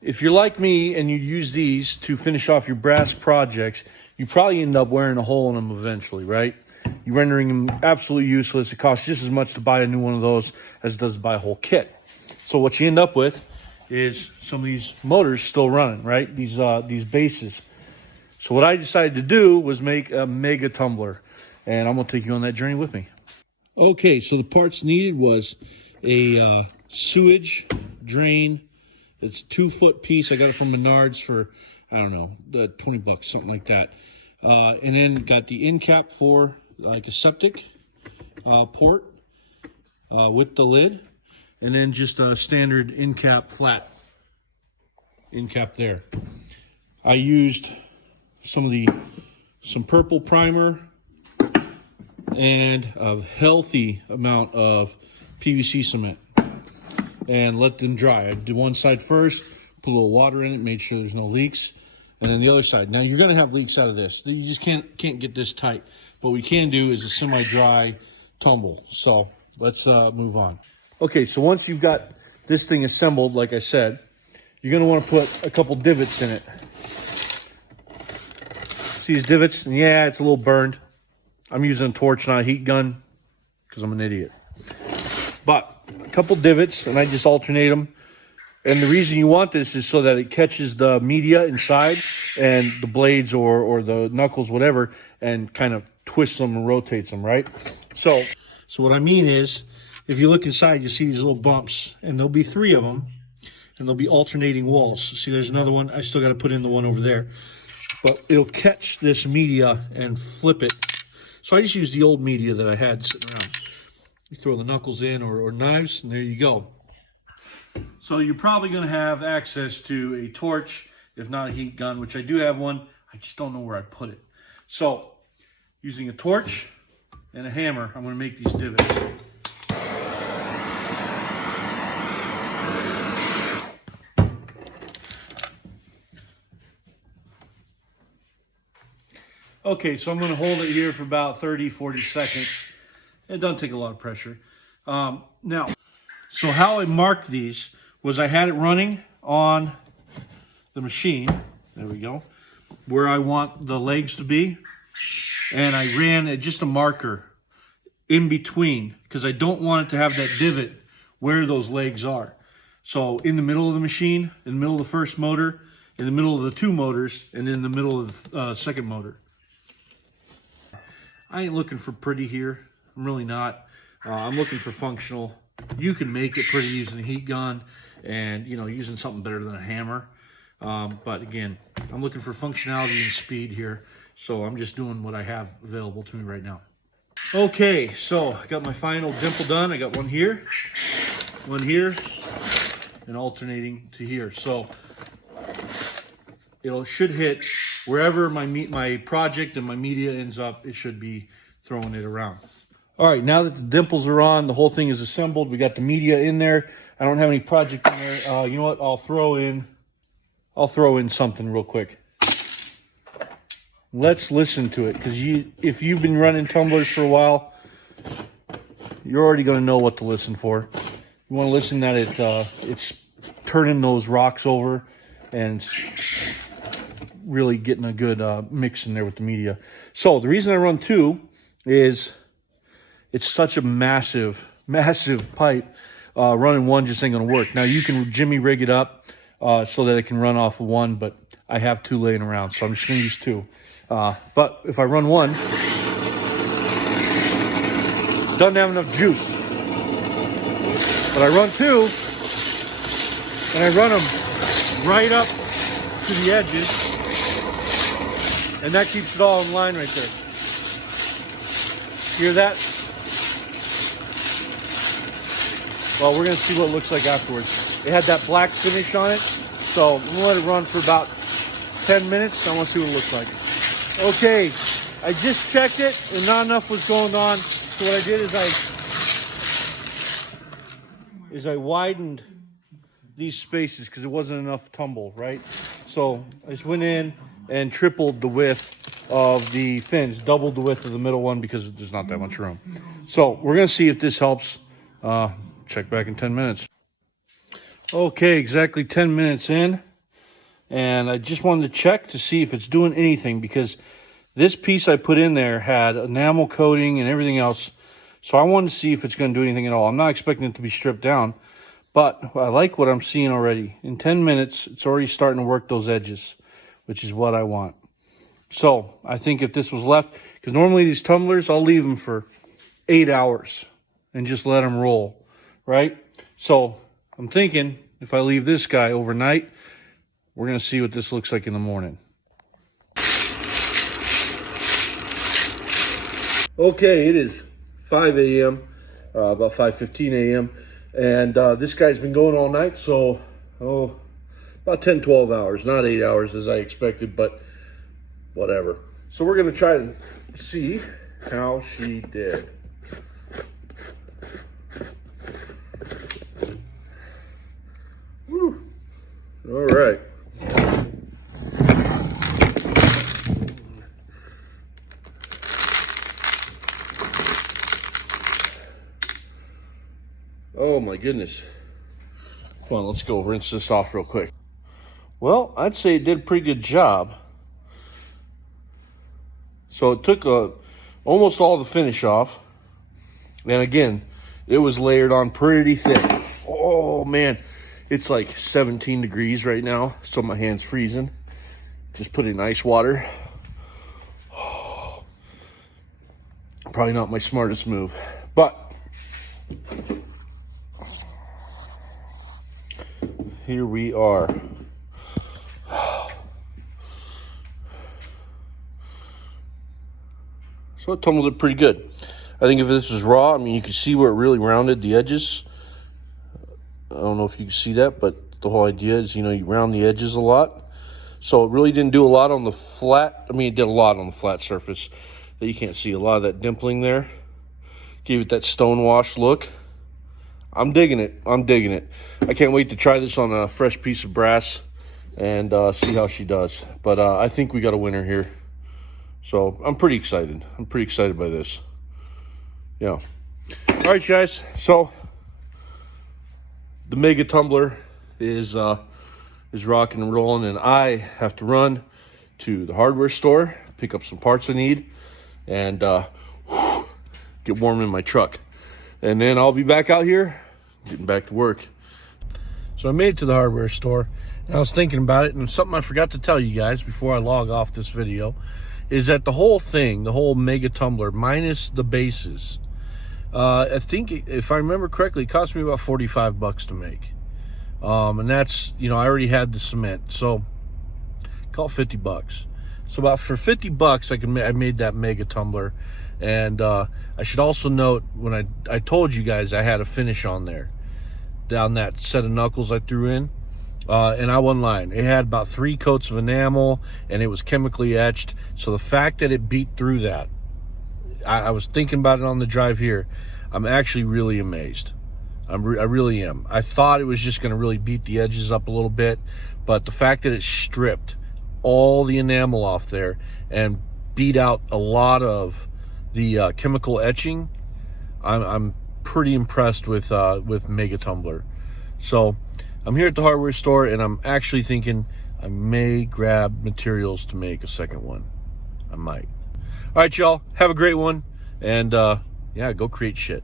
if you're like me and you use these to finish off your brass projects, you probably end up wearing a hole in them eventually, right? You're rendering them absolutely useless. It costs just as much to buy a new one of those as it does to buy a whole kit. So what you end up with is some of these motors still running, right? These bases. So what I decided to do was make a mega tumbler, and I'm gonna take you on that journey with me. Okay, so the parts needed was a sewage drain. It's a 2-foot piece. I got it from Menards for, I don't know, $20, something like that. And then got the end cap for like a septic port with the lid. And then just a standard end cap, flat end cap there. I used some purple primer and a healthy amount of PVC cement, and let them dry. I did one side first, put a little water in it, made sure there's no leaks, and then the other side. Now you're gonna have leaks out of this. You just can't get this tight. What we can do is a semi-dry tumble. So let's move on. Okay, so once you've got this thing assembled, like I said, you're gonna wanna put a couple divots in it. See these divots? And yeah, it's a little burned. I'm using a torch, not a heat gun, because I'm an idiot. But a couple divots, and I just alternate them. And the reason you want this is so that it catches the media inside and the blades or the knuckles, whatever, and kind of twists them and rotates them, right? So what I mean is, if you look inside, you see these little bumps, and there'll be 3 of them, and they'll be alternating walls. See, there's another one. I still got to put in the one over there. But it'll catch this media and flip it. So I just use the old media that I had sitting around. You throw the knuckles in or knives, and there you go. So you're probably going to have access to a torch, if not a heat gun, which I do have one. I just don't know where I put it. So using a torch and a hammer, I'm going to make these divots. Okay, so I'm going to hold it here for about 30, 40 seconds. It doesn't take a lot of pressure. Now, so how I marked these was I had it running on the machine. There we go. Where I want the legs to be. And I ran just a marker in between because I don't want it to have that divot where those legs are. So in the middle of the machine, in the middle of the first motor, in the middle of the 2 motors, and in the middle of the second motor. I ain't looking for pretty here. I'm really not. I'm looking for functional. You can make it pretty using a heat gun and, you know, using something better than a hammer. But again, I'm looking for functionality and speed here. So I'm just doing what I have available to me right now. Okay, so I got my final dimple done. I got one here, and alternating to here. So it should hit wherever my project and my media ends up. It should be throwing it around. All right, now that the dimples are on, the whole thing is assembled. We got the media in there. I don't have any project in there. You know what? I'll throw in something real quick. Let's listen to it, because if you've been running tumblers for a while, you're already going to know what to listen for. You want to listen that it's turning those rocks over and really getting a good mix in there with the media. So the reason I run 2 is it's such a massive pipe. Running 1 just ain't going to work. Now you can jimmy rig it up so that it can run off of 1, but I have 2 laying around, so I'm just going to use 2. But if I run 1, doesn't have enough juice. But I run 2, and I run them right up to the edges, and that keeps it all in line right there. Hear that? Well, we're going to see what it looks like afterwards. It had that black finish on it, so I'm going to let it run for about 10 minutes. I want to see what it looks like. Okay, I just checked it, and not enough was going on. So what I did is I widened these spaces because it wasn't enough tumble, right? So I just went in and tripled the width of the fins, doubled the width of the middle one because there's not that much room. So we're going to see if this helps. Check back in 10 minutes. Okay, exactly 10 minutes in. and I just wanted to check to see if it's doing anything, because this piece I put in there had enamel coating and everything else. So I wanted to see if it's going to do anything at all. I'm not expecting it to be stripped down, but I like what I'm seeing already. In 10 minutes, it's already starting to work those edges, which is what I want. So I think if this was left, because normally these tumblers, I'll leave them for 8 hours and just let them roll, right? So I'm thinking if I leave this guy overnight, we're going to see what this looks like in the morning. Okay, it is 5 a.m., about 5:15 a.m., and this guy's been going all night, so, about 10, 12 hours, not 8 hours as I expected, but whatever. So we're going to try to see how she did. Woo. All right. Oh my goodness. Come on, let's go rinse this off real quick. Well, I'd say it did a pretty good job. So it took almost all the finish off. And again, it was layered on pretty thick. Oh man, it's like 17 degrees right now, so my hand's freezing. Just put it in ice water. Probably not my smartest move, but here we are. So it tumbled it pretty good. I think if this was raw, I mean, you can see where it really rounded the edges. I don't know if you can see that, but the whole idea is, you know, you round the edges a lot. So it really didn't do a lot on the flat. I mean, it did a lot on the flat surface that you can't see. A lot of that dimpling there. Gave it that stonewash look. I'm digging it. I'm digging it. I can't wait to try this on a fresh piece of brass and see how she does. But I think we got a winner here. So I'm pretty excited. I'm pretty excited by this. Yeah. All right, guys. So the Mega Tumbler is rocking and rolling, and I have to run to the hardware store, pick up some parts I need, and get warm in my truck. And then I'll be back out here, getting back to work. So I made it to the hardware store, and I was thinking about it, and something I forgot to tell you guys before I log off this video is that the whole thing, the whole Mega Tumbler, minus the bases, I think, if I remember correctly, it cost me about 45 bucks to make. And that's, you know, I already had the cement, so call it 50 bucks. So about for 50 bucks, I made that Mega Tumbler. And I should also note, when I told you guys I had a finish on there, down that set of knuckles I threw in, and I wasn't lying. It had about 3 coats of enamel, and it was chemically etched. So the fact that it beat through that, I was thinking about it on the drive here. I'm actually really amazed. I really am. I thought it was just going to really beat the edges up a little bit, but the fact that it stripped all the enamel off there and beat out a lot of the chemical etching, I'm pretty impressed with Mega Tumbler. So I'm here at the hardware store, and I'm actually thinking I may grab materials to make a second one. I might. All right, y'all, have a great one, and yeah, go create shit.